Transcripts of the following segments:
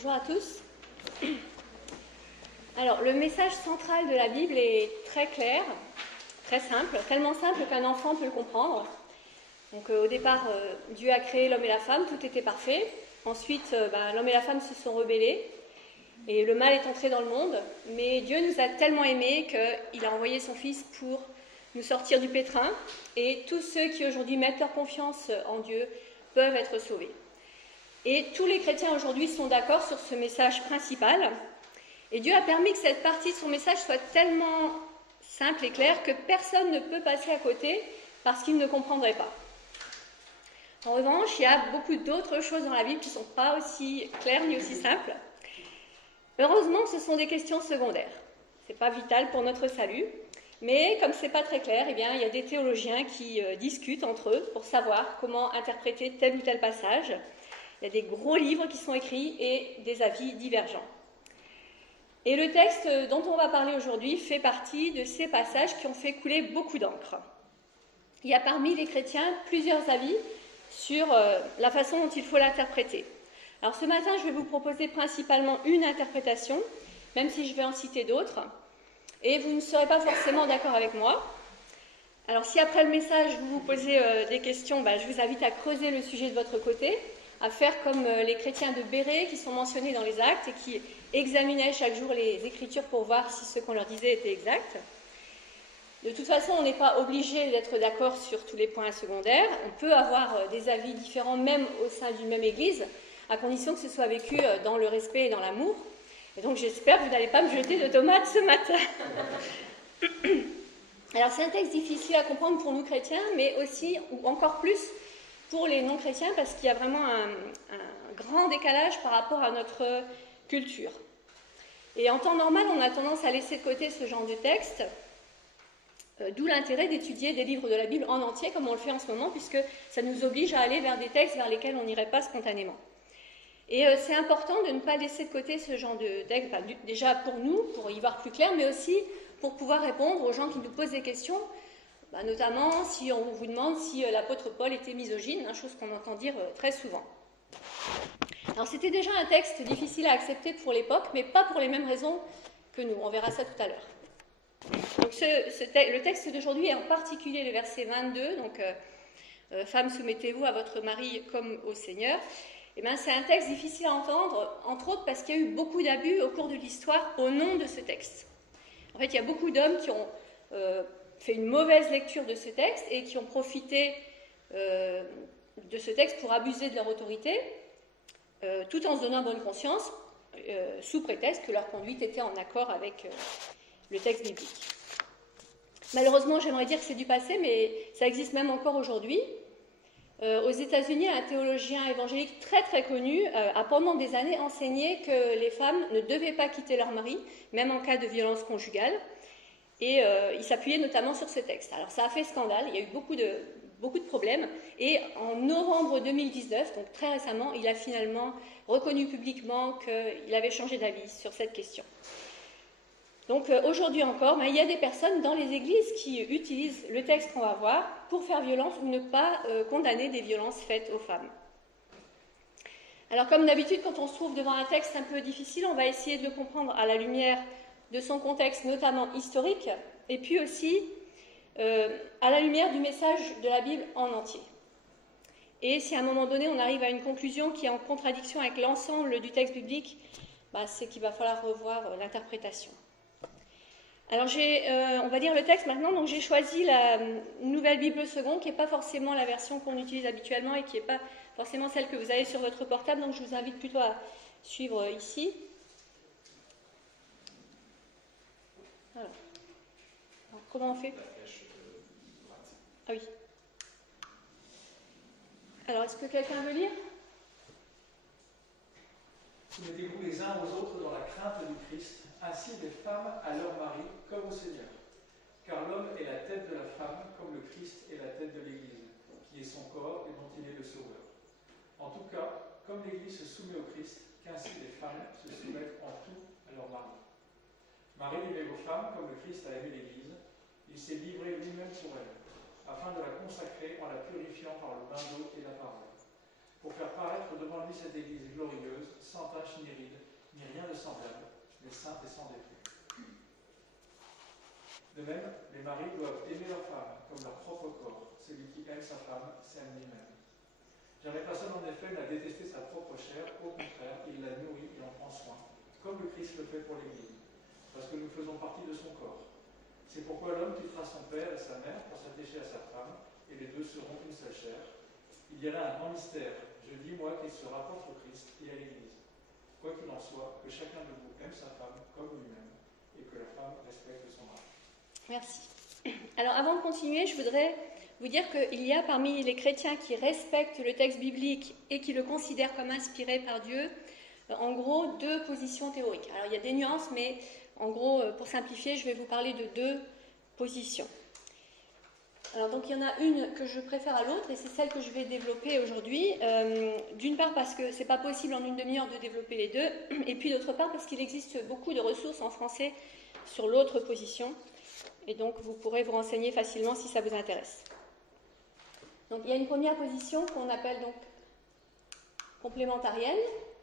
Bonjour à tous. Alors, le message central de la Bible est très clair, très simple, tellement simple qu'un enfant peut le comprendre. Donc, au départ, Dieu a créé l'homme et la femme, tout était parfait. Ensuite, l'homme et la femme se sont rebellés et le mal est entré dans le monde. Mais Dieu nous a tellement aimés qu'il a envoyé son Fils pour nous sortir du pétrin. Et tous ceux qui aujourd'hui mettent leur confiance en Dieu peuvent être sauvés. Et tous les chrétiens aujourd'hui sont d'accord sur ce message principal. Et Dieu a permis que cette partie de son message soit tellement simple et claire que personne ne peut passer à côté parce qu'il ne comprendrait pas. En revanche, il y a beaucoup d'autres choses dans la Bible qui ne sont pas aussi claires ni aussi simples. Heureusement, ce sont des questions secondaires. Ce n'est pas vital pour notre salut. Mais comme ce n'est pas très clair, il y a des théologiens qui discutent entre eux pour savoir comment interpréter tel ou tel passage. Il y a des gros livres qui sont écrits et des avis divergents. Et le texte dont on va parler aujourd'hui fait partie de ces passages qui ont fait couler beaucoup d'encre. Il y a parmi les chrétiens plusieurs avis sur la façon dont il faut l'interpréter. Alors ce matin, je vais vous proposer principalement une interprétation, même si je vais en citer d'autres, et vous ne serez pas forcément d'accord avec moi. Alors si après le message, vous vous posez des questions, je vous invite à creuser le sujet de votre côté, à faire comme les chrétiens de Bérée qui sont mentionnés dans les Actes et qui examinaient chaque jour les Écritures pour voir si ce qu'on leur disait était exact. De toute façon, on n'est pas obligé d'être d'accord sur tous les points secondaires. On peut avoir des avis différents même au sein d'une même Église, à condition que ce soit vécu dans le respect et dans l'amour. Et donc j'espère que vous n'allez pas me jeter de tomates ce matin. Alors c'est un texte difficile à comprendre pour nous chrétiens, mais aussi, ou encore plus, pour les non-chrétiens, parce qu'il y a vraiment un grand décalage par rapport à notre culture. Et en temps normal, on a tendance à laisser de côté ce genre de texte, d'où l'intérêt d'étudier des livres de la Bible en entier, comme on le fait en ce moment, puisque ça nous oblige à aller vers des textes vers lesquels on n'irait pas spontanément. Et c'est important de ne pas laisser de côté ce genre de texte, déjà pour nous, pour y voir plus clair, mais aussi pour pouvoir répondre aux gens qui nous posent des questions, notamment si on vous demande si l'apôtre Paul était misogyne, chose qu'on entend dire très souvent. Alors c'était déjà un texte difficile à accepter pour l'époque, mais pas pour les mêmes raisons que nous. On verra ça tout à l'heure. Donc le texte d'aujourd'hui, et en particulier le verset 22, donc femmes, soumettez-vous à votre mari comme au Seigneur. C'est un texte difficile à entendre, entre autres parce qu'il y a eu beaucoup d'abus au cours de l'histoire au nom de ce texte. En fait, il y a beaucoup d'hommes qui ont fait une mauvaise lecture de ce texte et qui ont profité de ce texte pour abuser de leur autorité, tout en se donnant bonne conscience, sous prétexte que leur conduite était en accord avec le texte biblique. Malheureusement, j'aimerais dire que c'est du passé, mais ça existe même encore aujourd'hui. Aux États-Unis, un théologien évangélique très très connu a pendant des années enseigné que les femmes ne devaient pas quitter leur mari, même en cas de violence conjugale. Et il s'appuyait notamment sur ce texte. Alors ça a fait scandale, il y a eu beaucoup de problèmes. Et en novembre 2019, donc très récemment, il a finalement reconnu publiquement qu'il avait changé d'avis sur cette question. Donc aujourd'hui encore, il y a des personnes dans les églises qui utilisent le texte qu'on va voir pour faire violence ou ne pas condamner des violences faites aux femmes. Alors comme d'habitude, quand on se trouve devant un texte un peu difficile, on va essayer de le comprendre à la lumière de son contexte, notamment historique, et puis aussi à la lumière du message de la Bible en entier. Et si à un moment donné on arrive à une conclusion qui est en contradiction avec l'ensemble du texte biblique, c'est qu'il va falloir revoir l'interprétation. Alors on va lire le texte maintenant, donc j'ai choisi la Nouvelle Bible Seconde, qui n'est pas forcément la version qu'on utilise habituellement et qui n'est pas forcément celle que vous avez sur votre portable, donc je vous invite plutôt à suivre ici. Alors, comment on fait ? Ah oui. Alors, est-ce que quelqu'un veut lire ? Soumettez-vous les uns aux autres dans la crainte du Christ, ainsi les femmes à leur mari comme au Seigneur. Car l'homme est la tête de la femme, comme le Christ est la tête de l'Église, qui est son corps et dont il est le sauveur. En tout cas, comme l'Église se soumet au Christ, qu'ainsi les femmes se soumettent en tout à leur mari. Marie aimait vos femmes comme le Christ a aimé l'Église. Il s'est livré lui-même pour elle, afin de la consacrer en la purifiant par le bain d'eau et la parole, pour faire paraître devant lui cette Église glorieuse, sans tache ni ride, ni rien de semblable, mais sainte et sans défaut. De même, les maris doivent aimer leur femme comme leur propre corps. Celui qui aime sa femme s'aime lui-même. Jamais personne, en effet, n'a détesté sa propre chair. Au contraire, il la nourrit et en prend soin, comme le Christ le fait pour l'Église, parce que nous faisons partie de son corps. C'est pourquoi l'homme quittera son père et sa mère pour s'attacher à sa femme, et les deux seront une seule chair. Il y a là un grand mystère. Je dis, moi, qu'il se rapporte au Christ et à l'Église. Quoi qu'il en soit, que chacun de vous aime sa femme comme lui-même, et que la femme respecte son mari. Merci. Alors avant de continuer, je voudrais vous dire qu'il y a parmi les chrétiens qui respectent le texte biblique et qui le considèrent comme inspiré par Dieu, en gros, deux positions théoriques. Alors il y a des nuances, mais en gros, pour simplifier, je vais vous parler de deux positions. Alors donc il y en a une que je préfère à l'autre et c'est celle que je vais développer aujourd'hui. D'une part parce que c'est pas possible en une demi-heure de développer les deux, et puis d'autre part parce qu'il existe beaucoup de ressources en français sur l'autre position. Et donc, vous pourrez vous renseigner facilement si ça vous intéresse. Donc, il y a une première position qu'on appelle donc complémentarienne.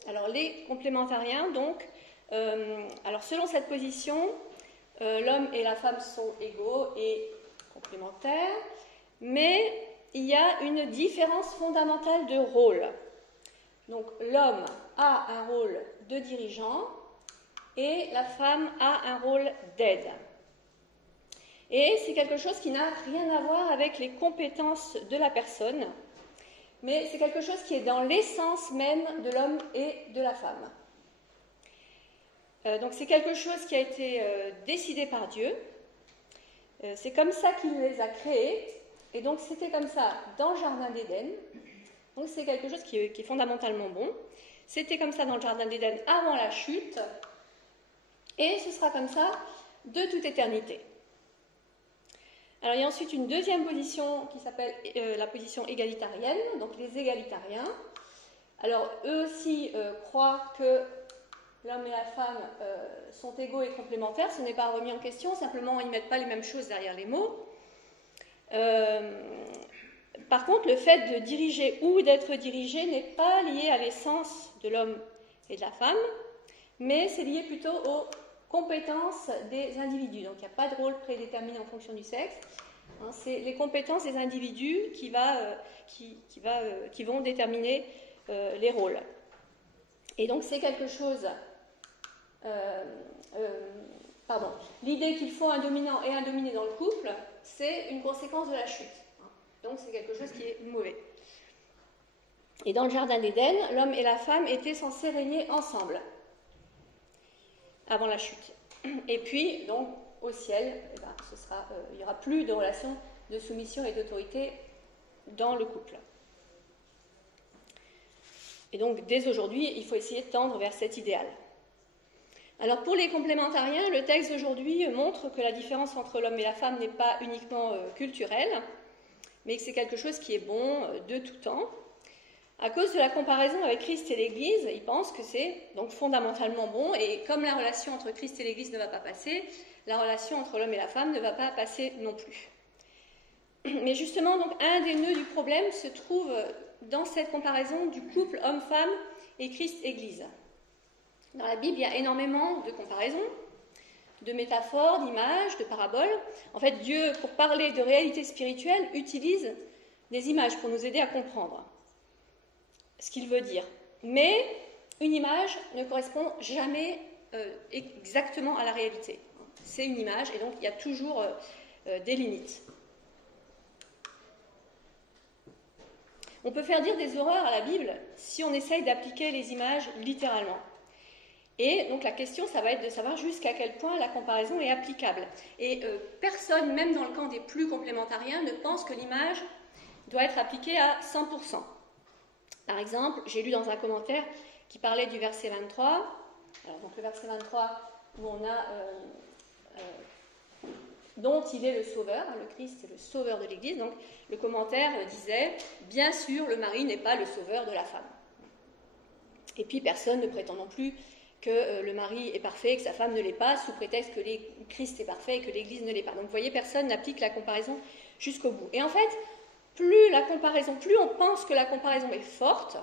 Alors, les complémentariens, donc, alors selon cette position, l'homme et la femme sont égaux et complémentaires, mais il y a une différence fondamentale de rôle. Donc, l'homme a un rôle de dirigeant et la femme a un rôle d'aide. Et c'est quelque chose qui n'a rien à voir avec les compétences de la personne, mais c'est quelque chose qui est dans l'essence même de l'homme et de la femme. Donc c'est quelque chose qui a été décidé par Dieu, c'est comme ça qu'il les a créés, et donc c'était comme ça dans le Jardin d'Éden, donc c'est quelque chose qui est fondamentalement bon. C'était comme ça dans le Jardin d'Éden avant la chute, et ce sera comme ça de toute éternité. Alors, il y a ensuite une deuxième position qui s'appelle la position égalitarienne, donc les égalitariens. Alors, eux aussi croient que l'homme et la femme sont égaux et complémentaires. Ce n'est pas remis en question, simplement ils ne mettent pas les mêmes choses derrière les mots. Par contre, le fait de diriger ou d'être dirigé n'est pas lié à l'essence de l'homme et de la femme, mais c'est lié plutôt aux compétences des individus. Donc, il n'y a pas de rôle prédéterminé en fonction du sexe. Hein, c'est les compétences des individus qui vont déterminer les rôles. Et donc, c'est quelque chose... l'idée qu'il faut un dominant et un dominé dans le couple, c'est une conséquence de la chute. Donc, c'est quelque chose qui est mauvais. Et dans le Jardin d'Éden, l'homme et la femme étaient censés régner ensemble avant la chute. Et puis, donc, au ciel, il n'y aura plus de relation de soumission et d'autorité dans le couple. Et donc, dès aujourd'hui, il faut essayer de tendre vers cet idéal. Alors, pour les complémentariens, le texte d'aujourd'hui montre que la différence entre l'homme et la femme n'est pas uniquement culturelle, mais que c'est quelque chose qui est bon de tout temps. À cause de la comparaison avec Christ et l'Église, ils pensent que c'est donc fondamentalement bon, et comme la relation entre Christ et l'Église ne va pas passer, la relation entre l'homme et la femme ne va pas passer non plus. Mais justement, donc, un des nœuds du problème se trouve dans cette comparaison du couple homme-femme et Christ-Église. Dans la Bible, il y a énormément de comparaisons, de métaphores, d'images, de paraboles. En fait, Dieu, pour parler de réalité spirituelle, utilise des images pour nous aider à comprendre ce qu'il veut dire. Mais une image ne correspond jamais exactement à la réalité. C'est une image et donc il y a toujours des limites. On peut faire dire des horreurs à la Bible si on essaye d'appliquer les images littéralement. Et donc la question, ça va être de savoir jusqu'à quel point la comparaison est applicable. Et personne, même dans le camp des plus complémentariens, ne pense que l'image doit être appliquée à 100%. Par exemple, j'ai lu dans un commentaire qui parlait du verset 23. Alors, donc le verset 23 où on a dont il est le sauveur, le Christ est le sauveur de l'Église. Donc le commentaire disait, bien sûr, le mari n'est pas le sauveur de la femme. Et puis personne ne prétend non plus que le mari est parfait et que sa femme ne l'est pas, sous prétexte que Christ est parfait et que l'Église ne l'est pas. Donc vous voyez, personne n'applique la comparaison jusqu'au bout. Et en fait, plus on pense que la comparaison est forte,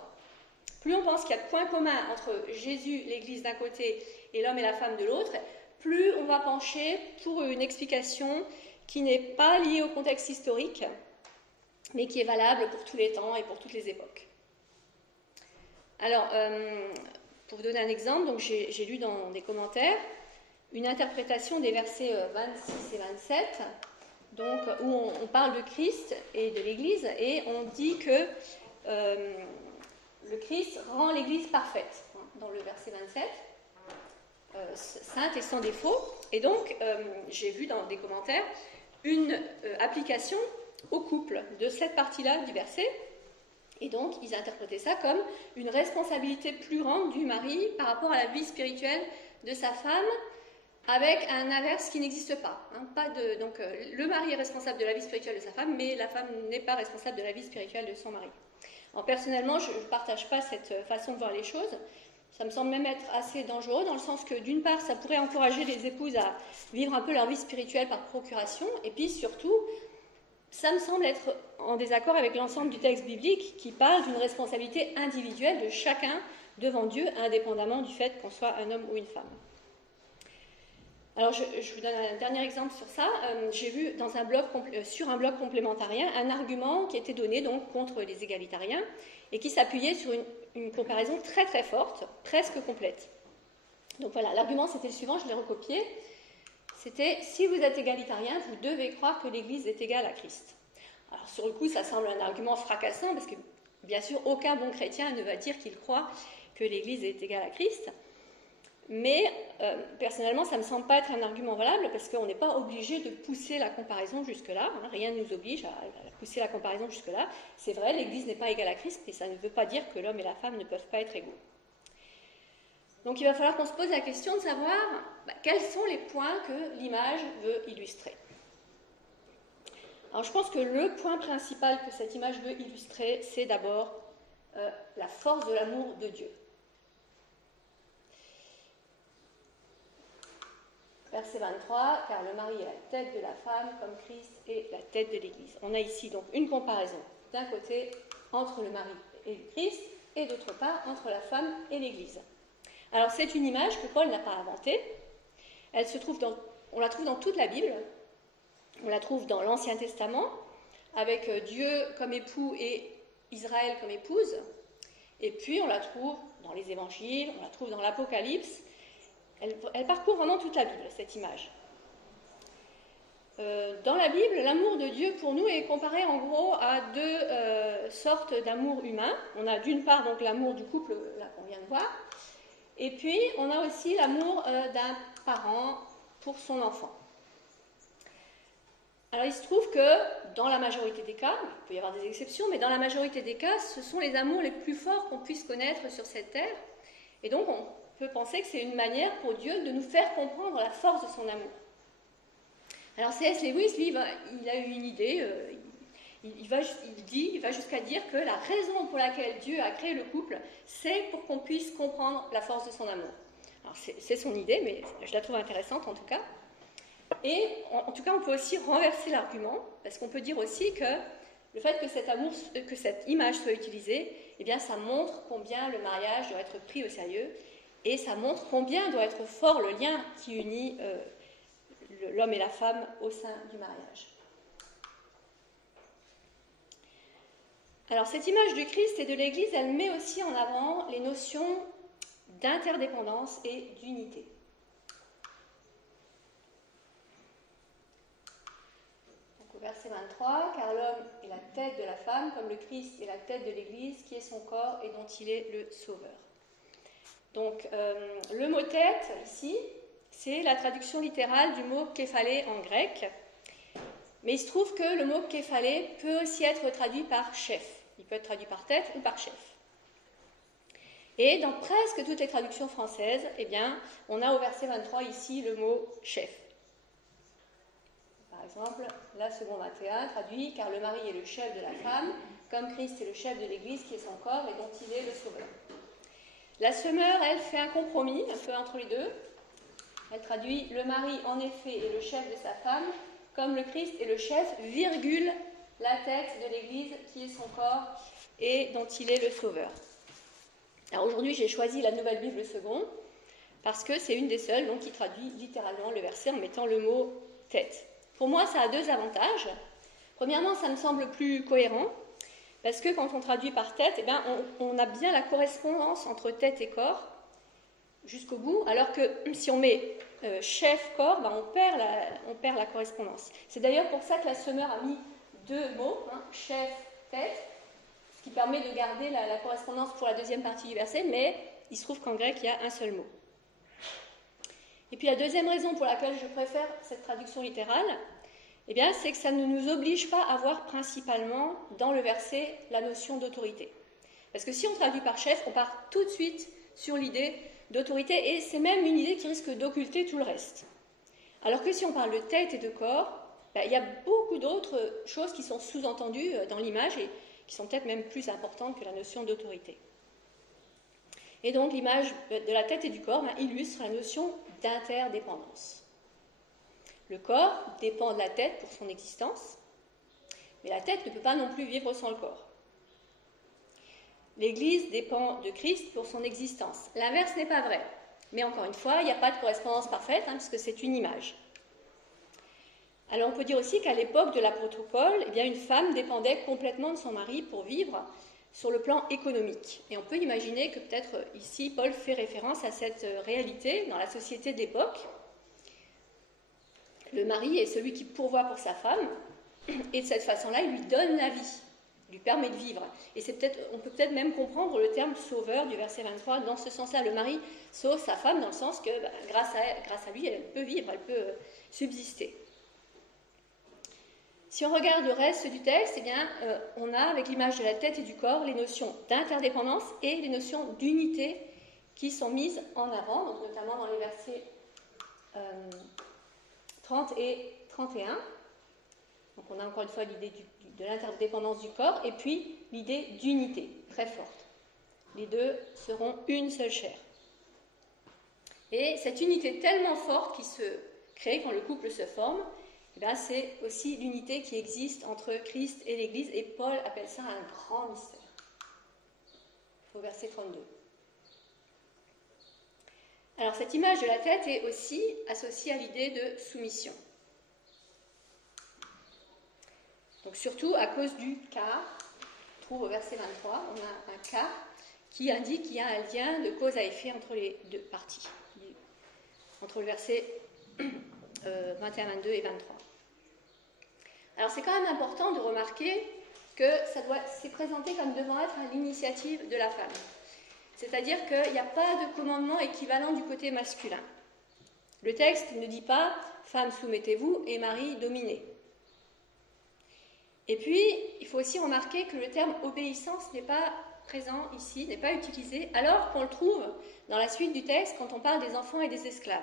plus on pense qu'il y a de points communs entre Jésus, l'Église d'un côté, et l'homme et la femme de l'autre, plus on va pencher pour une explication qui n'est pas liée au contexte historique, mais qui est valable pour tous les temps et pour toutes les époques. Alors, pour vous donner un exemple, donc j'ai lu dans des commentaires une interprétation des versets 26 et 27, donc, où on parle de Christ et de l'Église, et on dit que le Christ rend l'Église parfaite, dans le verset 27, sainte et sans défaut. Et donc, j'ai vu dans des commentaires une application au couple de cette partie-là du verset. Et donc, ils interprétaient ça comme une responsabilité plus grande du mari par rapport à la vie spirituelle de sa femme, avec un inverse qui n'existe pas. Donc, le mari est responsable de la vie spirituelle de sa femme, mais la femme n'est pas responsable de la vie spirituelle de son mari. Alors, personnellement, je ne partage pas cette façon de voir les choses. Ça me semble même être assez dangereux, dans le sens que, d'une part, ça pourrait encourager les épouses à vivre un peu leur vie spirituelle par procuration, et puis surtout, ça me semble être en désaccord avec l'ensemble du texte biblique qui parle d'une responsabilité individuelle de chacun devant Dieu, indépendamment du fait qu'on soit un homme ou une femme. Alors, je vous donne un dernier exemple sur ça. J'ai vu dans sur un blog complémentarien un argument qui était donné donc contre les égalitariens et qui s'appuyait sur une comparaison très très forte, presque complète. Donc voilà, l'argument c'était le suivant, je l'ai recopié. C'était « Si vous êtes égalitarien, vous devez croire que l'Église est égale à Christ ». Alors sur le coup, ça semble un argument fracassant parce que bien sûr, aucun bon chrétien ne va dire qu'il croit que l'Église est égale à Christ. Mais personnellement, ça ne me semble pas être un argument valable parce qu'on n'est pas obligé de pousser la comparaison jusque-là. Rien ne nous oblige à pousser la comparaison jusque-là. C'est vrai, l'Église n'est pas égale à Christ, mais ça ne veut pas dire que l'homme et la femme ne peuvent pas être égaux. Donc il va falloir qu'on se pose la question de savoir quels sont les points que l'image veut illustrer. Alors je pense que le point principal que cette image veut illustrer, c'est d'abord la force de l'amour de Dieu. Verset 23, car le mari est la tête de la femme, comme Christ est la tête de l'Église. On a ici donc une comparaison, d'un côté entre le mari et le Christ, et d'autre part entre la femme et l'Église. Alors c'est une image que Paul n'a pas inventée. On la trouve dans toute la Bible. On la trouve dans l'Ancien Testament, avec Dieu comme époux et Israël comme épouse. Et puis on la trouve dans les Évangiles, on la trouve dans l'Apocalypse. Elle parcourt vraiment toute la Bible, cette image. Dans la Bible, l'amour de Dieu pour nous est comparé en gros à deux sortes d'amour humain. On a d'une part donc l'amour du couple, là qu'on vient de voir, et puis on a aussi l'amour d'un parent pour son enfant. Alors il se trouve que dans la majorité des cas, il peut y avoir des exceptions, mais dans la majorité des cas, ce sont les amours les plus forts qu'on puisse connaître sur cette terre, et donc on peut penser que c'est une manière pour Dieu de nous faire comprendre la force de son amour. Alors C.S. Lewis, lui, il a eu une idée, il va jusqu'à dire que la raison pour laquelle Dieu a créé le couple, c'est pour qu'on puisse comprendre la force de son amour. Alors c'est son idée, mais je la trouve intéressante en tout cas. Et en tout cas, on peut aussi renverser l'argument, parce qu'on peut dire aussi que le fait que cette image soit utilisée, eh bien, ça montre combien le mariage doit être pris au sérieux, et ça montre combien doit être fort le lien qui unit l'homme et la femme au sein du mariage. Alors, cette image du Christ et de l'Église, elle met aussi en avant les notions d'interdépendance et d'unité. Donc, au verset 23, car l'homme est la tête de la femme, comme le Christ est la tête de l'Église, qui est son corps et dont il est le sauveur. Donc, le mot tête, ici, c'est la traduction littérale du mot képhalé en grec. Mais il se trouve que le mot képhalé peut aussi être traduit par chef. Il peut être traduit par tête ou par chef. Et dans presque toutes les traductions françaises, eh bien, on a au verset 23 ici le mot chef. Par exemple, la seconde 21 traduit « Car le mari est le chef de la femme, comme Christ est le chef de l'Église qui est son corps et dont il est le sauveur. » La Semeur, elle, fait un compromis un peu entre les deux. Elle traduit « Le mari, en effet, est le chef de sa femme, comme le Christ est le chef, virgule, la tête de l'Église qui est son corps et dont il est le sauveur. Alors aujourd'hui, j'ai choisi la Nouvelle Bible Le Second parce que c'est une des seules donc, qui traduit littéralement le verset en mettant le mot « tête ». Pour moi, ça a deux avantages. Premièrement, ça me semble plus cohérent parce que quand on traduit par tête, eh bien, on a bien la correspondance entre tête et corps jusqu'au bout, alors que si on met chef-corps, ben, on perd la correspondance. C'est d'ailleurs pour ça que la Semeur a mis deux mots, hein, chef-tête, ce qui permet de garder la correspondance pour la deuxième partie du verset, mais il se trouve qu'en grec, il y a un seul mot. Et puis la deuxième raison pour laquelle je préfère cette traduction littérale, eh bien, c'est que ça ne nous oblige pas à voir principalement dans le verset la notion d'autorité. Parce que si on traduit par chef, on part tout de suite sur l'idée d'autorité, et c'est même une idée qui risque d'occulter tout le reste. Alors que si on parle de tête et de corps, ben, il y a beaucoup d'autres choses qui sont sous-entendues dans l'image et qui sont peut-être même plus importantes que la notion d'autorité. Et donc l'image de la tête et du corps ben, illustre la notion d'interdépendance. Le corps dépend de la tête pour son existence, mais la tête ne peut pas non plus vivre sans le corps. L'Église dépend de Christ pour son existence. L'inverse n'est pas vrai. Mais encore une fois, il n'y a pas de correspondance parfaite, hein, puisque c'est une image. Alors on peut dire aussi qu'à l'époque de l'apôtre Paul, eh bien, une femme dépendait complètement de son mari pour vivre sur le plan économique. Et on peut imaginer que peut-être ici, Paul fait référence à cette réalité dans la société de l'époque. Le mari est celui qui pourvoit pour sa femme, et de cette façon-là, il lui donne la vie. Lui permet de vivre. Et on peut peut-être même comprendre le terme sauveur du verset 23 dans ce sens-là. Le mari sauve sa femme dans le sens que grâce à lui, elle peut vivre, elle peut subsister. Si on regarde le reste du texte, eh bien, on a avec l'image de la tête et du corps les notions d'interdépendance et les notions d'unité qui sont mises en avant, donc notamment dans les versets 30 et 31. Donc on a encore une fois l'idée de l'interdépendance du corps et puis l'idée d'unité, très forte. Les deux seront une seule chair. Et cette unité tellement forte qui se crée quand le couple se forme, eh bien, c'est aussi l'unité qui existe entre Christ et l'Église, et Paul appelle ça un grand mystère. Au verset 32. Alors cette image de la tête est aussi associée à l'idée de soumission. Donc surtout à cause du car, on trouve au verset 23, on a un car qui indique qu'il y a un lien de cause à effet entre les deux parties, entre le verset 21, 22 et 23. Alors c'est quand même important de remarquer que c'est présenté comme devant être à l'initiative de la femme. C'est-à-dire qu'il n'y a pas de commandement équivalent du côté masculin. Le texte ne dit pas « femme, soumettez-vous » et « mari, dominez ». Et puis, il faut aussi remarquer que le terme « obéissance » n'est pas présent ici, n'est pas utilisé, alors qu'on le trouve dans la suite du texte quand on parle des enfants et des esclaves.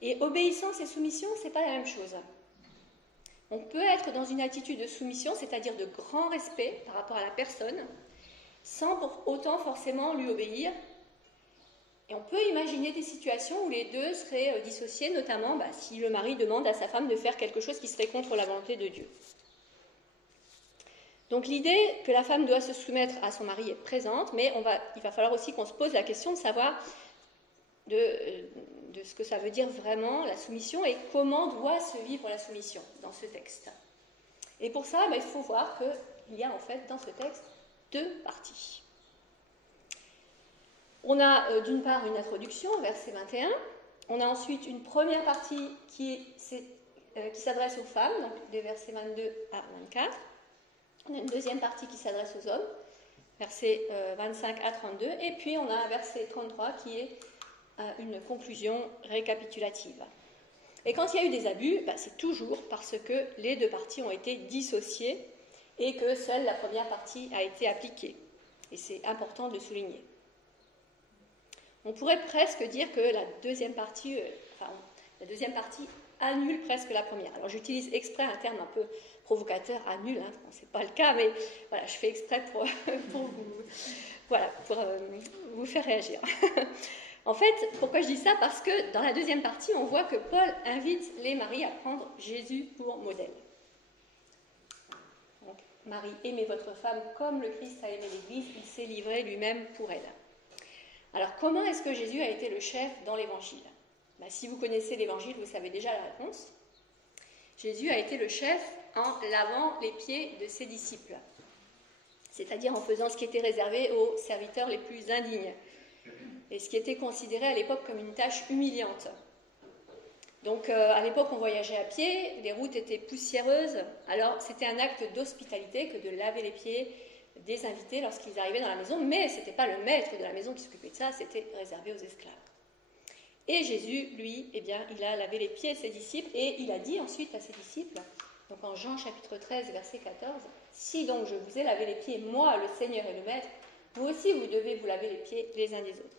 Et obéissance et soumission, ce n'est pas la même chose. On peut être dans une attitude de soumission, c'est-à-dire de grand respect par rapport à la personne, sans pour autant forcément lui obéir. Et on peut imaginer des situations où les deux seraient dissociés, notamment si le mari demande à sa femme de faire quelque chose qui serait contre la volonté de Dieu. Donc l'idée que la femme doit se soumettre à son mari est présente, mais il va falloir aussi qu'on se pose la question de savoir de ce que ça veut dire vraiment la soumission et comment doit se vivre la soumission dans ce texte. Et pour ça, il faut voir qu'il y a en fait dans ce texte deux parties. On a d'une part une introduction, verset 21. On a ensuite une première partie qui s'adresse aux femmes, donc des versets 22 à 24. On a une deuxième partie qui s'adresse aux hommes, versets 25 à 32. Et puis on a un verset 33 qui est une conclusion récapitulative. Et quand il y a eu des abus, c'est toujours parce que les deux parties ont été dissociées et que seule la première partie a été appliquée. Et c'est important de souligner. On pourrait presque dire que la deuxième partie annule presque la première. Alors j'utilise exprès un terme un peu provocateur, annule, hein, bon, c'est pas le cas, mais voilà, je fais exprès pour vous faire réagir. En fait, pourquoi je dis ça? Parce que dans la deuxième partie, on voit que Paul invite les maris à prendre Jésus pour modèle. mari, aimez votre femme comme le Christ a aimé l'Église, il s'est livré lui-même pour elle. Alors, comment est-ce que Jésus a été le chef dans l'Évangile ? Si vous connaissez l'Évangile, vous savez déjà la réponse. Jésus a été le chef en lavant les pieds de ses disciples, c'est-à-dire en faisant ce qui était réservé aux serviteurs les plus indignes, et ce qui était considéré à l'époque comme une tâche humiliante. Donc, à l'époque, on voyageait à pied, les routes étaient poussiéreuses, alors c'était un acte d'hospitalité que de laver les pieds des invités lorsqu'ils arrivaient dans la maison, mais ce n'était pas le maître de la maison qui s'occupait de ça, c'était réservé aux esclaves. Et Jésus, lui, il a lavé les pieds de ses disciples, et il a dit ensuite à ses disciples, donc en Jean chapitre 13, verset 14, « Si donc je vous ai lavé les pieds, moi, le Seigneur et le Maître, vous aussi vous devez vous laver les pieds les uns des autres. »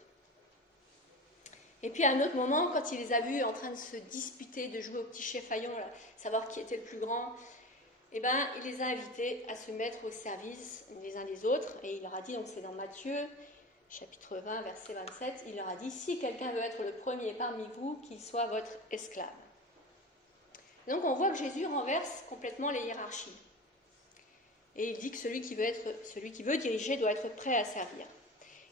Et puis à un autre moment, quand il les a vus en train de se disputer, de jouer au petit chef-faillon, savoir qui était le plus grand, il les a invités à se mettre au service les uns des autres, et il leur a dit, donc c'est dans Matthieu, chapitre 20, verset 27, il leur a dit « Si quelqu'un veut être le premier parmi vous, qu'il soit votre esclave. » Donc on voit que Jésus renverse complètement les hiérarchies. Et il dit que celui qui veut diriger doit être prêt à servir.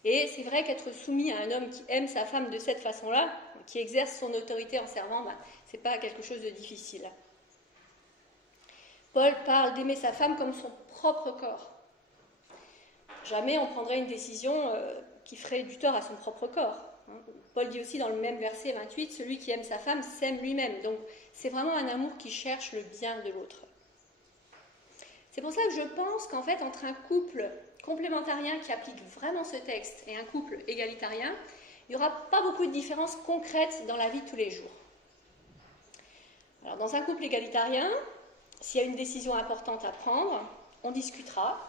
Et c'est vrai qu'être soumis à un homme qui aime sa femme de cette façon-là, qui exerce son autorité en servant, c'est pas quelque chose de difficile. Paul parle d'aimer sa femme comme son propre corps. Jamais on prendrait une décision qui ferait du tort à son propre corps. Paul dit aussi dans le même verset 28, « Celui qui aime sa femme s'aime lui-même ». Donc c'est vraiment un amour qui cherche le bien de l'autre. C'est pour ça que je pense qu'en fait, entre un couple complémentarien qui applique vraiment ce texte et un couple égalitarien, il n'y aura pas beaucoup de différences concrètes dans la vie de tous les jours. Alors, dans un couple égalitarien, s'il y a une décision importante à prendre, on discutera,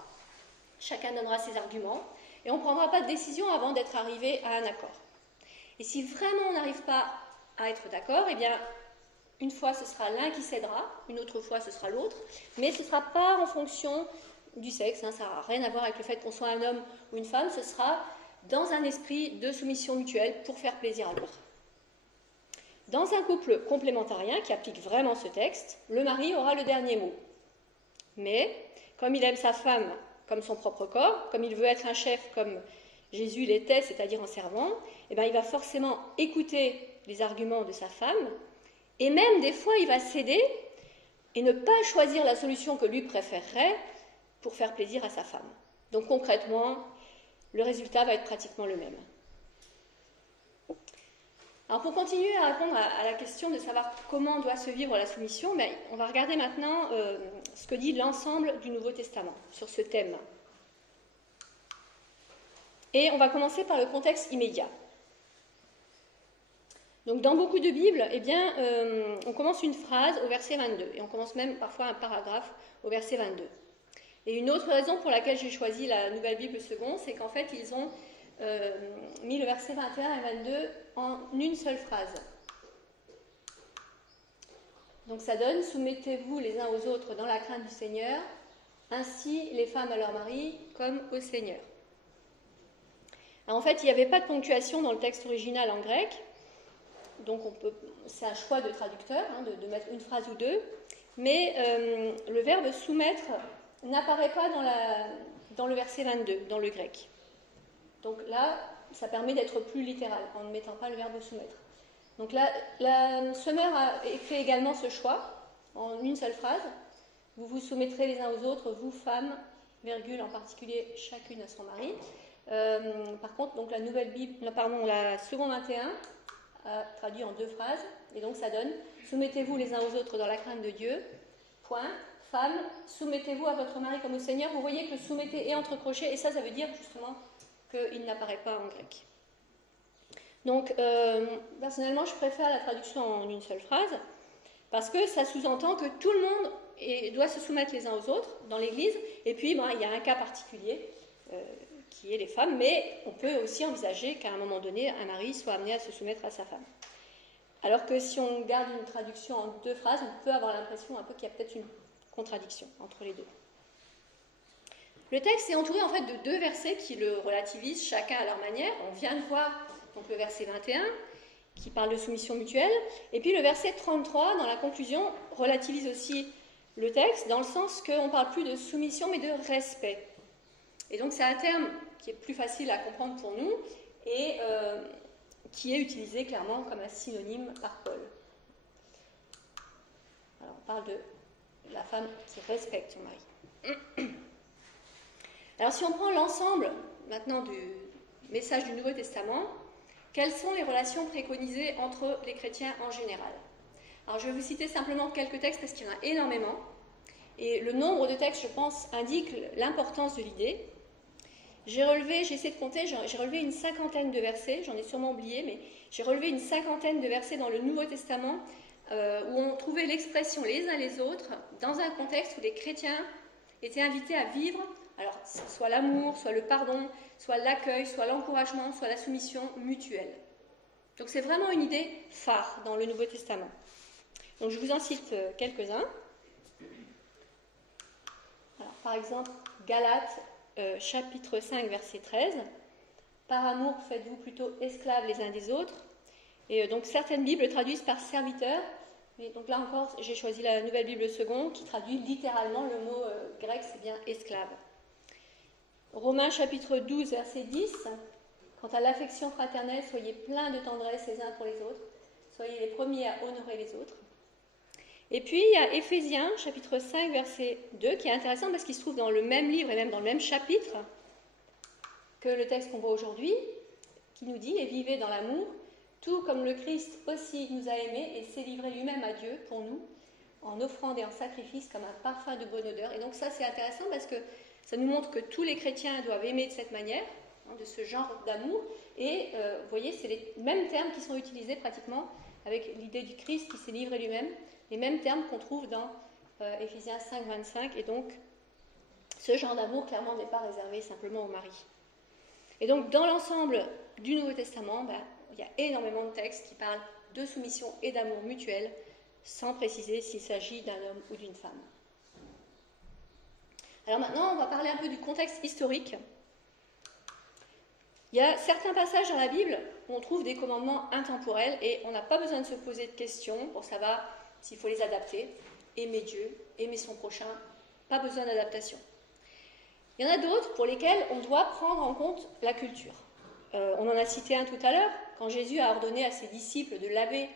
chacun donnera ses arguments, et on ne prendra pas de décision avant d'être arrivé à un accord. Et si vraiment on n'arrive pas à être d'accord, eh bien, une fois ce sera l'un qui cédera, une autre fois ce sera l'autre, mais ce ne sera pas en fonction du sexe, ça n'a rien à voir avec le fait qu'on soit un homme ou une femme, ce sera dans un esprit de soumission mutuelle pour faire plaisir à l'autre. Dans un couple complémentarien qui applique vraiment ce texte, le mari aura le dernier mot. Mais, comme il aime sa femme comme son propre corps, comme il veut être un chef comme Jésus l'était, c'est-à-dire en servant, il va forcément écouter les arguments de sa femme, et même des fois il va céder et ne pas choisir la solution que lui préférerait pour faire plaisir à sa femme. Donc concrètement, le résultat va être pratiquement le même. Alors pour continuer à répondre à la question de savoir comment doit se vivre la soumission, on va regarder maintenant ce que dit l'ensemble du Nouveau Testament sur ce thème. Et on va commencer par le contexte immédiat. Donc dans beaucoup de Bibles, on commence une phrase au verset 22, et on commence même parfois un paragraphe au verset 22. Et une autre raison pour laquelle j'ai choisi la Nouvelle Bible Seconde, c'est qu'en fait, ils ont mis le verset 21 et 22 en une seule phrase. Donc ça donne « Soumettez-vous les uns aux autres dans la crainte du Seigneur, ainsi les femmes à leur mari comme au Seigneur. » Alors en fait, il n'y avait pas de ponctuation dans le texte original en grec, donc c'est un choix de traducteur, de mettre une phrase ou deux, mais le verbe « soumettre » n'apparaît pas dans le verset 22, dans le grec. Donc là, ça permet d'être plus littéral, en ne mettant pas le verbe « soumettre ». Donc là, la Sommer a fait également ce choix, en une seule phrase. « Vous vous soumettrez les uns aux autres, vous, femmes, virgule, en particulier, chacune à son mari ». Par contre, donc la seconde 21 a traduit en deux phrases, et donc ça donne « Soumettez-vous les uns aux autres dans la crainte de Dieu, point, femme, soumettez-vous à votre mari comme au Seigneur ». Vous voyez que le « soumettez » est entre crochets, et ça veut dire justement qu'il n'apparaît pas en grec. Donc, personnellement, je préfère la traduction en une seule phrase, parce que ça sous-entend que tout le monde doit se soumettre les uns aux autres dans l'Église, et puis il y a un cas particulier, qui est les femmes, mais on peut aussi envisager qu'à un moment donné, un mari soit amené à se soumettre à sa femme. Alors que si on garde une traduction en deux phrases, on peut avoir l'impression un peu qu'il y a peut-être une contradiction entre les deux. Le texte est entouré en fait de deux versets qui le relativisent chacun à leur manière. On vient de voir donc le verset 21 qui parle de soumission mutuelle, et puis le verset 33 dans la conclusion relativise aussi le texte, dans le sens qu'on ne parle plus de soumission, mais de respect. Et donc c'est un terme qui est plus facile à comprendre pour nous, et qui est utilisé clairement comme un synonyme par Paul. Alors on parle de la femme qui respecte son mari. Alors si on prend l'ensemble maintenant du message du Nouveau Testament, quelles sont les relations préconisées entre les chrétiens en général? Alors je vais vous citer simplement quelques textes parce qu'il y en a énormément, et le nombre de textes, je pense, indique l'importance de l'idée. J'ai essayé de compter, j'ai relevé une cinquantaine de versets, j'en ai sûrement oublié, mais j'ai relevé une cinquantaine de versets dans le Nouveau Testament où on trouvait l'expression les uns les autres dans un contexte où les chrétiens étaient invités à vivre, alors soit l'amour, soit le pardon, soit l'accueil, soit l'encouragement, soit la soumission mutuelle. Donc c'est vraiment une idée phare dans le Nouveau Testament. Donc je vous en cite quelques-uns. Alors, par exemple, Galates, chapitre 5, verset 13. « Par amour, faites-vous plutôt esclaves les uns des autres. » Et donc certaines Bibles traduisent par serviteurs. Et donc là encore, j'ai choisi la Nouvelle Bible seconde qui traduit littéralement le mot grec, c'est bien esclave. Romains chapitre 12, verset 10. « Quant à l'affection fraternelle, soyez pleins de tendresse les uns pour les autres. Soyez les premiers à honorer les autres. » Et puis il y a Éphésiens chapitre 5, verset 2 qui est intéressant parce qu'il se trouve dans le même livre et même dans le même chapitre que le texte qu'on voit aujourd'hui, qui nous dit « Et vivez dans l'amour, tout comme le Christ aussi nous a aimés et s'est livré lui-même à Dieu pour nous, en offrande et en sacrifice comme un parfum de bonne odeur. » Et donc ça c'est intéressant parce que ça nous montre que tous les chrétiens doivent aimer de cette manière, de ce genre d'amour. Et vous voyez, c'est les mêmes termes qui sont utilisés pratiquement avec l'idée du Christ qui s'est livré lui-même, les mêmes termes qu'on trouve dans Éphésiens 5, 25. Et donc, ce genre d'amour, clairement, n'est pas réservé simplement au mari. Et donc, dans l'ensemble du Nouveau Testament, il y a énormément de textes qui parlent de soumission et d'amour mutuel, sans préciser s'il s'agit d'un homme ou d'une femme. Alors maintenant, on va parler un peu du contexte historique. Il y a certains passages dans la Bible où on trouve des commandements intemporels et on n'a pas besoin de se poser de questions pour savoir s'il faut les adapter. Aimer Dieu, aimer son prochain, pas besoin d'adaptation. Il y en a d'autres pour lesquels on doit prendre en compte la culture. On en a cité un tout à l'heure, quand Jésus a ordonné à ses disciples de laver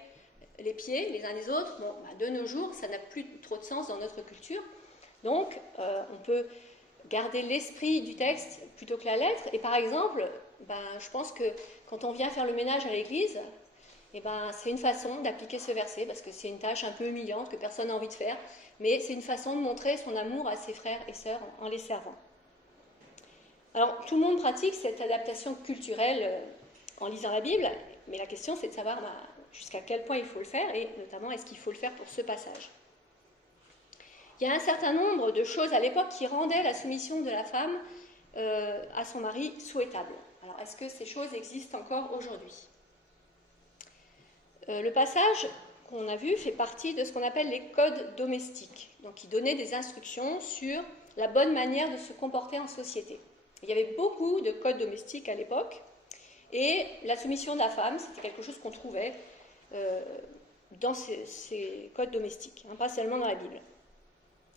les pieds les uns des autres. De nos jours, ça n'a plus trop de sens dans notre culture. Donc, on peut garder l'esprit du texte plutôt que la lettre. Et par exemple, je pense que quand on vient faire le ménage à l'église, c'est une façon d'appliquer ce verset, parce que c'est une tâche un peu humiliante que personne n'a envie de faire, mais c'est une façon de montrer son amour à ses frères et sœurs en les servant. Alors, tout le monde pratique cette adaptation culturelle en lisant la Bible, mais la question c'est de savoir jusqu'à quel point il faut le faire, et notamment est-ce qu'il faut le faire pour ce passage. Il y a un certain nombre de choses à l'époque qui rendaient la soumission de la femme à son mari souhaitable. Alors, est-ce que ces choses existent encore aujourd'hui ? Le passage qu'on a vu fait partie de ce qu'on appelle les codes domestiques, donc qui donnaient des instructions sur la bonne manière de se comporter en société. Il y avait beaucoup de codes domestiques à l'époque, et la soumission de la femme, c'était quelque chose qu'on trouvait dans ces codes domestiques, pas seulement dans la Bible.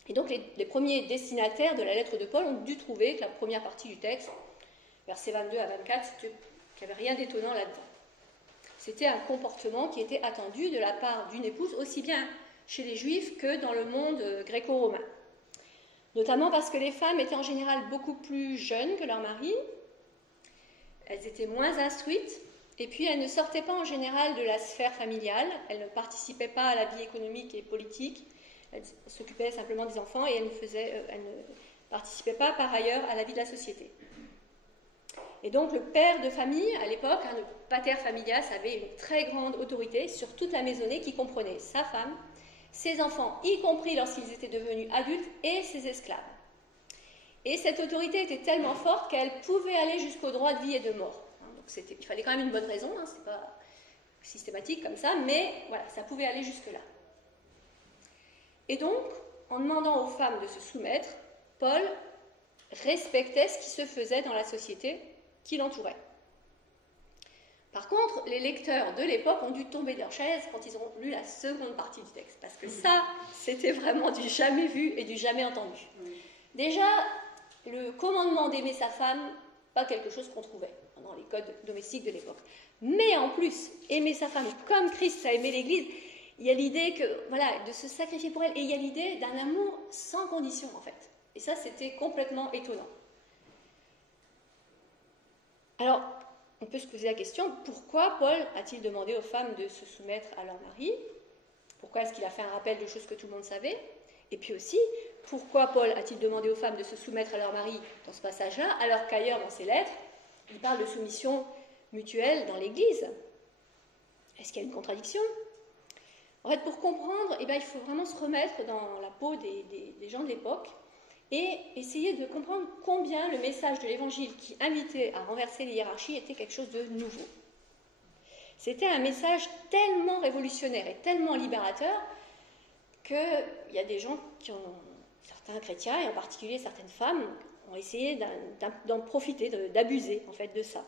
Et donc les premiers destinataires de la lettre de Paul ont dû trouver que la première partie du texte, versets 22 à 24, qu'il n'y avait rien d'étonnant là-dedans. C'était un comportement qui était attendu de la part d'une épouse, aussi bien chez les Juifs que dans le monde gréco-romain. Notamment parce que les femmes étaient en général beaucoup plus jeunes que leurs maris, elles étaient moins instruites, et puis elles ne sortaient pas en général de la sphère familiale, elles ne participaient pas à la vie économique et politique, elles s'occupaient simplement des enfants et elles ne participaient pas par ailleurs à la vie de la société. Et donc le père de famille, à l'époque, le pater familias, avait une très grande autorité sur toute la maisonnée qui comprenait sa femme, ses enfants, y compris lorsqu'ils étaient devenus adultes, et ses esclaves. Et cette autorité était tellement forte qu'elle pouvait aller jusqu'au droit de vie et de mort. Donc il fallait quand même une bonne raison, c'est pas systématique comme ça, mais voilà, ça pouvait aller jusque-là. Et donc, en demandant aux femmes de se soumettre, Paul respectait ce qui se faisait dans la société qui l'entourait. Par contre, les lecteurs de l'époque ont dû tomber de leur chaise quand ils ont lu la seconde partie du texte, parce que ça, c'était vraiment du jamais vu et du jamais entendu. Déjà, le commandement d'aimer sa femme, pas quelque chose qu'on trouvait dans les codes domestiques de l'époque. Mais en plus, aimer sa femme comme Christ a aimé l'Église, il y a l'idée que, voilà, de se sacrifier pour elle, et il y a l'idée d'un amour sans condition, en fait. Et ça, c'était complètement étonnant. Alors, on peut se poser la question, pourquoi Paul a-t-il demandé aux femmes de se soumettre à leur mari? Pourquoi est-ce qu'il a fait un rappel de choses que tout le monde savait? Et puis aussi, pourquoi Paul a-t-il demandé aux femmes de se soumettre à leur mari dans ce passage-là, alors qu'ailleurs dans ses lettres, il parle de soumission mutuelle dans l'Église? Est-ce qu'il y a une contradiction? En fait, pour comprendre, il faut vraiment se remettre dans la peau des gens de l'époque et essayer de comprendre combien le message de l'Évangile qui invitait à renverser les hiérarchies était quelque chose de nouveau. C'était un message tellement révolutionnaire et tellement libérateur qu'il y a des gens certains chrétiens, et en particulier certaines femmes, ont essayé d'en profiter, d'abuser en fait de ça.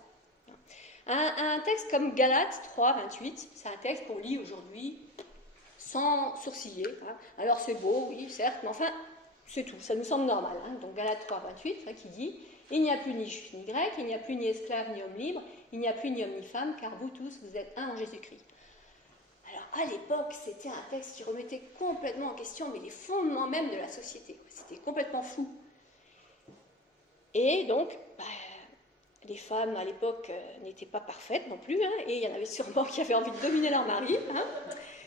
Un texte comme Galates 3, 28, c'est un texte qu'on lit aujourd'hui sans sourciller. Alors c'est beau, oui, certes, mais enfin, c'est tout, ça nous semble normal. Donc Galates 3, 28, qui dit « Il n'y a plus ni juif ni grec, il n'y a plus ni esclave ni homme libre, il n'y a plus ni homme ni femme, car vous tous, vous êtes un en Jésus-Christ. » Alors à l'époque, c'était un texte qui remettait complètement en question les fondements même de la société. C'était complètement fou. Et donc, les femmes à l'époque n'étaient pas parfaites non plus, et il y en avait sûrement qui avaient envie de dominer leur mari,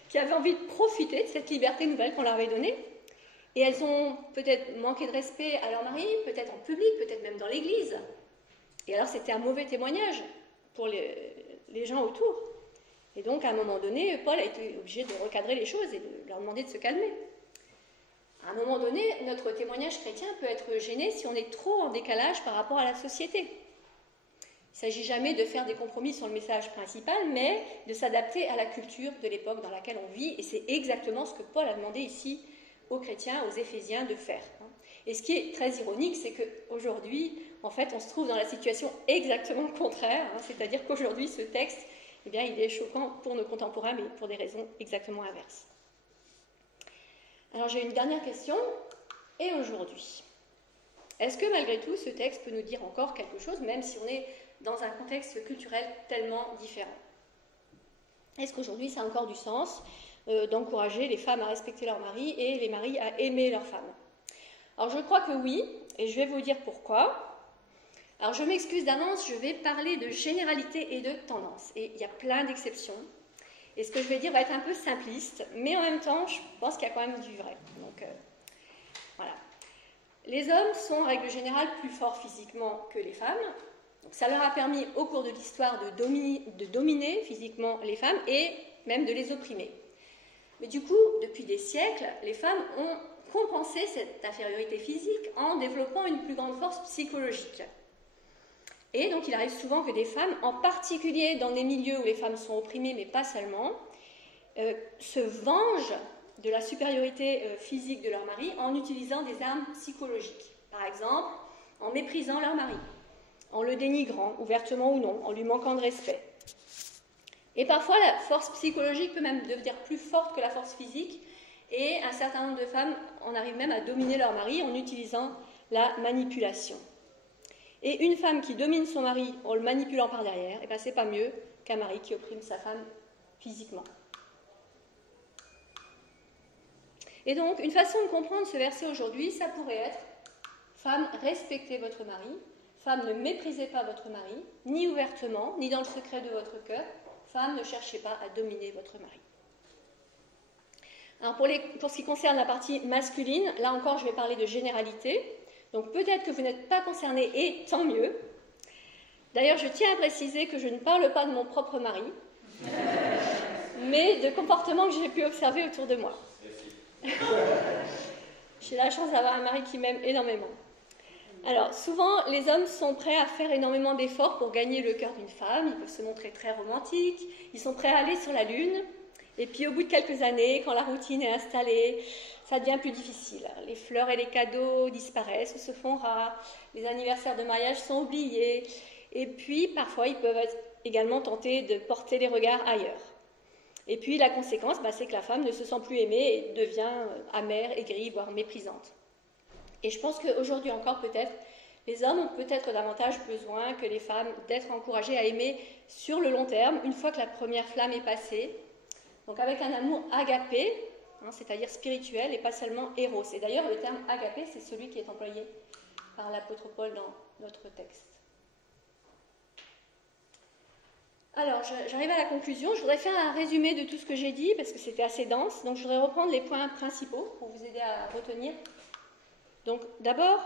qui avaient envie de profiter de cette liberté nouvelle qu'on leur avait donnée. Et elles ont peut-être manqué de respect à leur mari, peut-être en public, peut-être même dans l'église. Et alors c'était un mauvais témoignage pour les gens autour. Et donc à un moment donné, Paul a été obligé de recadrer les choses et de leur demander de se calmer. À un moment donné, notre témoignage chrétien peut être gêné si on est trop en décalage par rapport à la société. Il ne s'agit jamais de faire des compromis sur le message principal, mais de s'adapter à la culture de l'époque dans laquelle on vit. Et c'est exactement ce que Paul a demandé ici aux chrétiens, aux Éphésiens de faire. Et ce qui est très ironique, c'est qu'aujourd'hui, en fait, on se trouve dans la situation exactement contraire, c'est-à-dire qu'aujourd'hui, ce texte, il est choquant pour nos contemporains, mais pour des raisons exactement inverses. Alors j'ai une dernière question. Et aujourd'hui, est-ce que malgré tout, ce texte peut nous dire encore quelque chose, même si on est dans un contexte culturel tellement différent? Est-ce qu'aujourd'hui, ça a encore du sens d'encourager les femmes à respecter leur mari et les maris à aimer leurs femmes? Alors je crois que oui, et je vais vous dire pourquoi. Alors je m'excuse d'avance, je vais parler de généralité et de tendance, et il y a plein d'exceptions. Et ce que je vais dire va être un peu simpliste, mais en même temps, je pense qu'il y a quand même du vrai. Donc voilà. Les hommes sont en règle générale plus forts physiquement que les femmes. Donc, ça leur a permis au cours de l'histoire de dominer physiquement les femmes et même de les opprimer. Mais du coup, depuis des siècles, les femmes ont compensé cette infériorité physique en développant une plus grande force psychologique. Et donc il arrive souvent que des femmes, en particulier dans des milieux où les femmes sont opprimées, mais pas seulement, se vengent de la supériorité physique de leur mari en utilisant des armes psychologiques. Par exemple, en méprisant leur mari, en le dénigrant, ouvertement ou non, en lui manquant de respect. Et parfois, la force psychologique peut même devenir plus forte que la force physique, et un certain nombre de femmes en arrivent même à dominer leur mari en utilisant la manipulation. Et une femme qui domine son mari en le manipulant par derrière, c'est pas mieux qu'un mari qui opprime sa femme physiquement. Et donc, une façon de comprendre ce verset aujourd'hui, ça pourrait être « Femme, respectez votre mari. Femme, ne méprisez pas votre mari, ni ouvertement, ni dans le secret de votre cœur. Femme, ne cherchez pas à dominer votre mari. » Alors pour ce qui concerne la partie masculine, là encore, je vais parler de généralité. Donc peut-être que vous n'êtes pas concernés, et tant mieux. D'ailleurs, je tiens à préciser que je ne parle pas de mon propre mari, mais de comportements que j'ai pu observer autour de moi. J'ai la chance d'avoir un mari qui m'aime énormément. Alors, souvent, les hommes sont prêts à faire énormément d'efforts pour gagner le cœur d'une femme. Ils peuvent se montrer très romantiques, ils sont prêts à aller sur la lune. Et puis, au bout de quelques années, quand la routine est installée, ça devient plus difficile. Les fleurs et les cadeaux disparaissent ou se font rares. Les anniversaires de mariage sont oubliés. Et puis, parfois, ils peuvent être également tenter de porter les regards ailleurs. Et puis la conséquence, c'est que la femme ne se sent plus aimée et devient amère, aigrie, voire méprisante. Et je pense qu'aujourd'hui encore, peut-être, les hommes ont peut-être davantage besoin que les femmes d'être encouragées à aimer sur le long terme, une fois que la première flamme est passée. Donc avec un amour agapé, c'est-à-dire spirituel et pas seulement éros. Et d'ailleurs, le terme agapé, c'est celui qui est employé par l'apôtre Paul dans notre texte. Alors, j'arrive à la conclusion. Je voudrais faire un résumé de tout ce que j'ai dit, parce que c'était assez dense. Donc, je voudrais reprendre les points principaux pour vous aider à retenir. Donc, d'abord,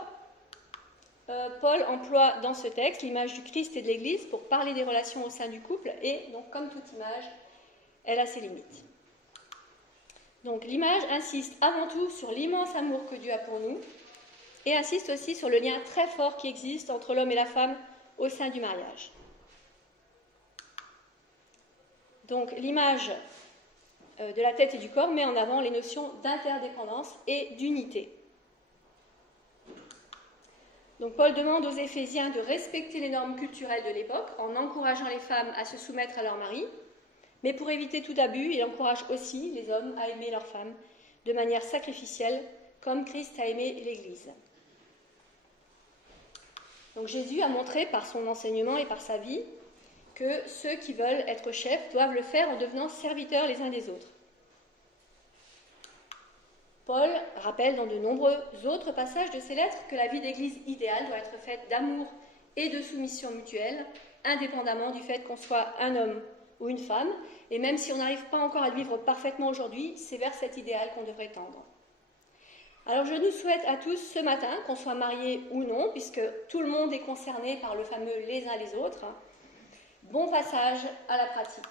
Paul emploie dans ce texte l'image du Christ et de l'Église pour parler des relations au sein du couple. Et donc, comme toute image, elle a ses limites. Donc, l'image insiste avant tout sur l'immense amour que Dieu a pour nous et insiste aussi sur le lien très fort qui existe entre l'homme et la femme au sein du mariage. Donc l'image de la tête et du corps met en avant les notions d'interdépendance et d'unité. Donc Paul demande aux Éphésiens de respecter les normes culturelles de l'époque en encourageant les femmes à se soumettre à leur mari, mais pour éviter tout abus, il encourage aussi les hommes à aimer leurs femmes de manière sacrificielle, comme Christ a aimé l'Église. Donc Jésus a montré par son enseignement et par sa vie que ceux qui veulent être chefs doivent le faire en devenant serviteurs les uns des autres. Paul rappelle dans de nombreux autres passages de ses lettres que la vie d'église idéale doit être faite d'amour et de soumission mutuelle, indépendamment du fait qu'on soit un homme ou une femme, et même si on n'arrive pas encore à le vivre parfaitement aujourd'hui, c'est vers cet idéal qu'on devrait tendre. Alors je nous souhaite à tous ce matin, qu'on soit mariés ou non, puisque tout le monde est concerné par le fameux « les uns les autres », bon passage à la pratique.